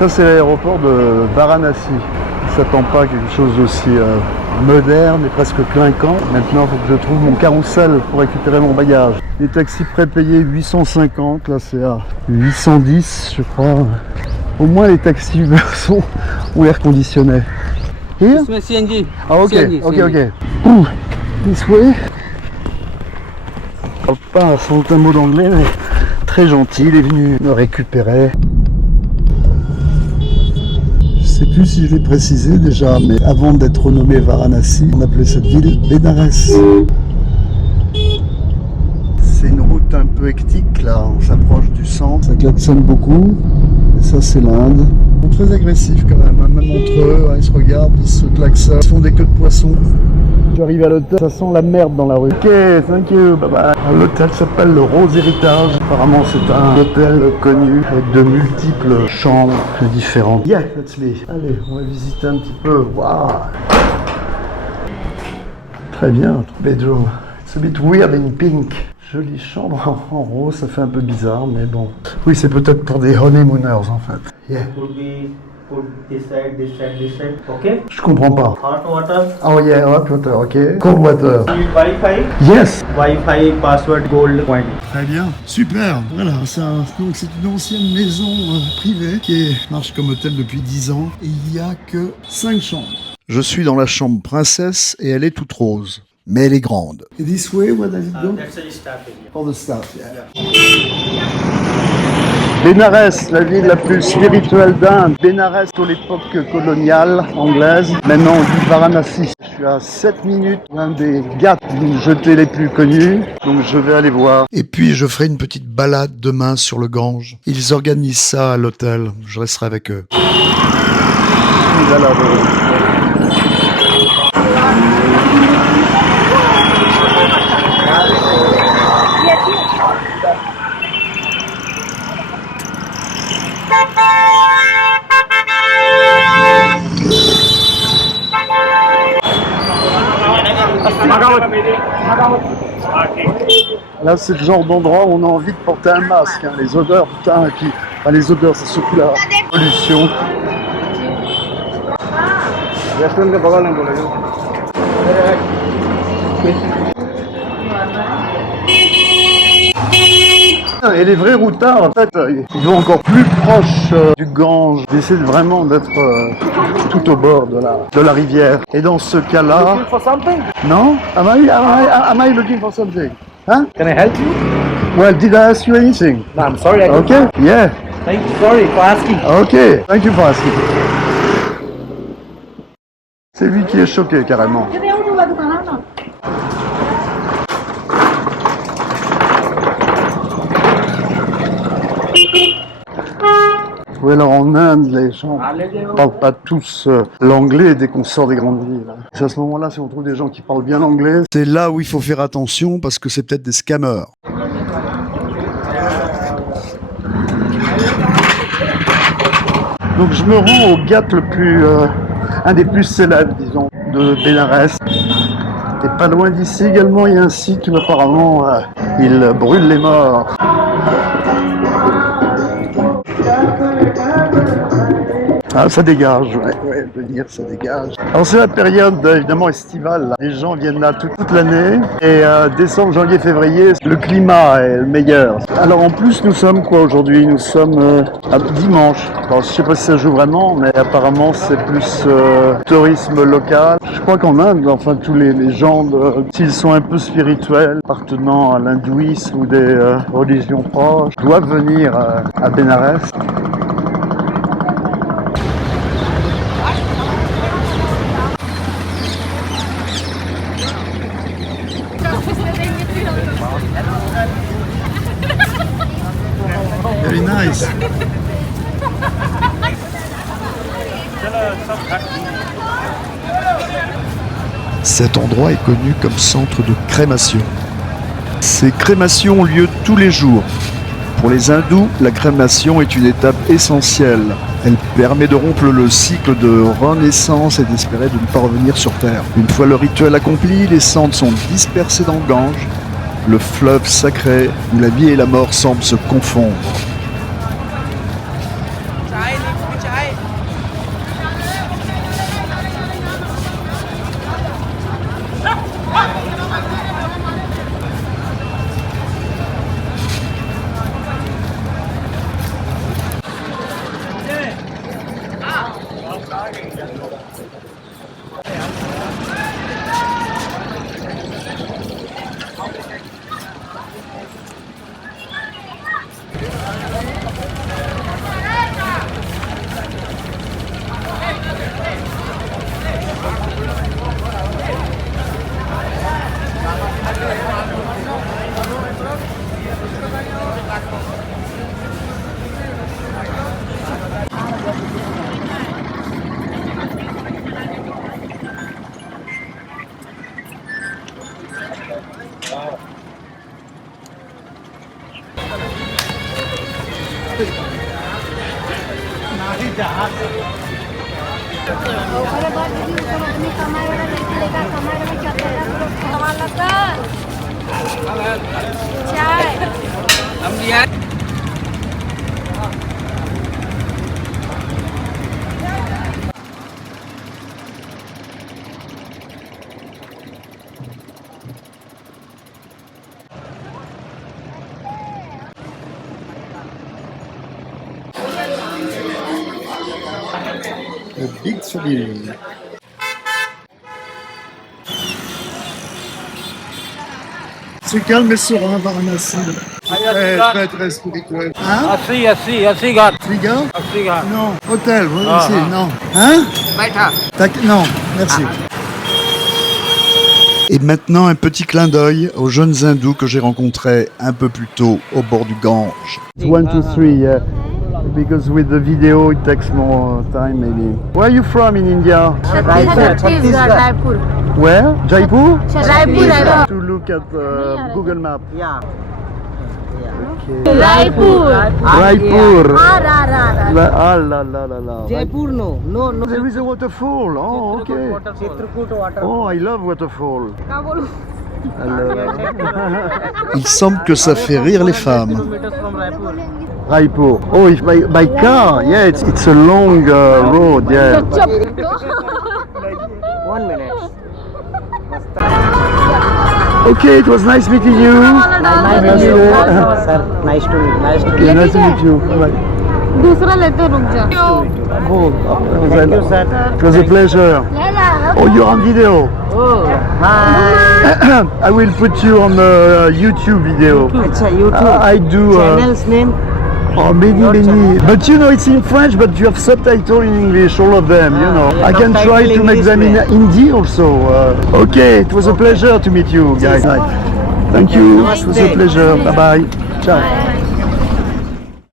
Ça, c'est l'aéroport de Varanasi. Je ne s'attend pas à quelque chose d'aussi moderne et presque clinquant. Maintenant, il faut que je trouve mon carrousel pour récupérer mon bagage. Les taxis prépayés 850, là c'est à 810 je crois. Au moins les taxis Uber ont l'air conditionnés. Here? CNG. Ah ok, CNG, ok, CNG. ok. Ouh, this way. Je parle pas sans un mot d'anglais, mais très gentil, il est venu me récupérer. Je sais plus si je l'ai précisé déjà, mais avant d'être renommé Varanasi, on appelait cette ville Bénarès. C'est une route un peu hectique là, on s'approche du centre, ça klaxonne beaucoup. Et ça c'est l'Inde. Ils sont très agressifs quand même, hein. Même entre eux, hein, ils se regardent, ils se klaxonnent, ils font des queues de poisson. J'arrive à l'hôtel, ça sent la merde dans la rue. Ok, thank you, bye bye. L'hôtel s'appelle le Rose Héritage. Apparemment c'est un hôtel connu avec de multiples chambres différentes. Yeah, that's me. Allez, on va visiter un petit peu. Waouh. Très bien, bedroom. It's a bit weird in pink. Jolie chambre en rose, ça fait un peu bizarre, mais bon. Oui, c'est peut-être pour des honeymooners en fait. Yeah. Would we put this side, this side, this side? Okay. Je comprends pas. Hot water. Oh yeah, hot water, ok. Cold water. Wi-Fi. Yes. Wi-Fi password gold point. Très bien, super. Voilà, donc c'est une ancienne maison privée qui marche comme hôtel depuis 10 ans. Et il n'y a que 5 chambres. Je suis dans la chambre princesse et elle est toute rose. Mais elle est grande. Et this way, where does it go? That's a staff area. For the staff, yeah. Bénarès, la ville la plus spirituelle d'Inde. Bénarès pour l'époque coloniale anglaise. Maintenant on dit Varanasi. Je suis à 7 minutes d'un des ghats jetés les plus connus. Donc je vais aller voir. Et puis je ferai une petite balade demain sur le Gange. Ils organisent ça à l'hôtel. Je resterai avec eux. Là, c'est le genre d'endroit où on a envie de porter un masque. Hein. Les odeurs, putain, et puis, enfin, les odeurs, c'est surtout la pollution. Et les vrais routards, en fait, ils vont encore plus proche du Gange. Ils essaient vraiment d'être tout au bord de la rivière. Et dans ce cas-là... Non? Am I looking for something? Huh? Can I help you? Well, did I ask you anything? No, I'm sorry. Okay, yeah. Thank you. Sorry for asking. Okay, thank you for asking. C'est lui qui est choqué, carrément. Oui, alors en Inde, les gens ne parlent pas tous l'anglais dès qu'on sort des grandes villes. C'est à ce moment-là, si on trouve des gens qui parlent bien l'anglais, c'est là où il faut faire attention parce que c'est peut-être des scammers. Donc je me rends au ghat le plus, un des plus célèbres, disons, de Bénarès. Et pas loin d'ici également, il y a un site où apparemment ils brûlent les morts. Ah, ça dégage, ouais, je veux dire, ça dégage. Alors c'est la période évidemment estivale, là. Les gens viennent là toute l'année et décembre, janvier, février, le climat est le meilleur. Alors en plus, nous sommes quoi aujourd'hui? Nous sommes dimanche. Alors, je sais pas si ça joue vraiment, mais apparemment c'est plus tourisme local. Je crois qu'en Inde, enfin tous les gens, s'ils sont un peu spirituels, appartenant à l'hindouisme ou des religions proches, doivent venir à Bénarès. Very nice. Cet endroit est connu comme centre de crémation. Ces crémations ont lieu tous les jours. Pour les hindous, la crémation est une étape essentielle. Elle permet de rompre le cycle de renaissance et d'espérer de ne pas revenir sur Terre. Une fois le rituel accompli, les cendres sont dispersées dans le Gange, le fleuve sacré où la vie et la mort semblent se confondre. Le Big Soleil. C'est calme mais serein, Varanasi. Très, très spirituel. Hein? अस्सी घाट Fliga? अस्सी घाट Non. Hôtel, oui, Ah, ici, ah. non. Hein? बैठा Non, merci. Et maintenant, un petit clin d'œil aux jeunes hindous que j'ai rencontrés un peu plus tôt au bord du Gange. 1, 2, 3, yeah. Because with the video it takes more time maybe. Where are you from in India? Chhattisgarh, Raipur. Where? Jaipur? Raipur. To look at Google Map. Yeah. Raipur. Raipur. Ra. Ah la la la la. Jaipur, no. There is a waterfall. Oh, okay. Chitrakoot water. Oh, I love waterfall. Il semble que ça fait rire les femmes. Kilometers from Raipur. Raipur. Oh, if by car. Yeah, it's a long road. Yeah. 1 minute. Okay, it was nice meeting you. Nice to meet you. Sir, nice to meet. Yeah, nice to meet you. Bye. दूसरा लेते रुक जा Oh, Thank you, sir. it was a pleasure. Oh, you're on video. Oh, hi. I will put you on the YouTube video. Acha, YouTube. I do. Channel's name? Oh, many. But you know, it's in French, but you have subtitle in English, all of them, you know. yeah, I can try subtitle to make English them in way. Hindi also. Okay, it was a pleasure to meet you guys. Thank you. It was a Namaste. pleasure. Bye-bye. Ciao.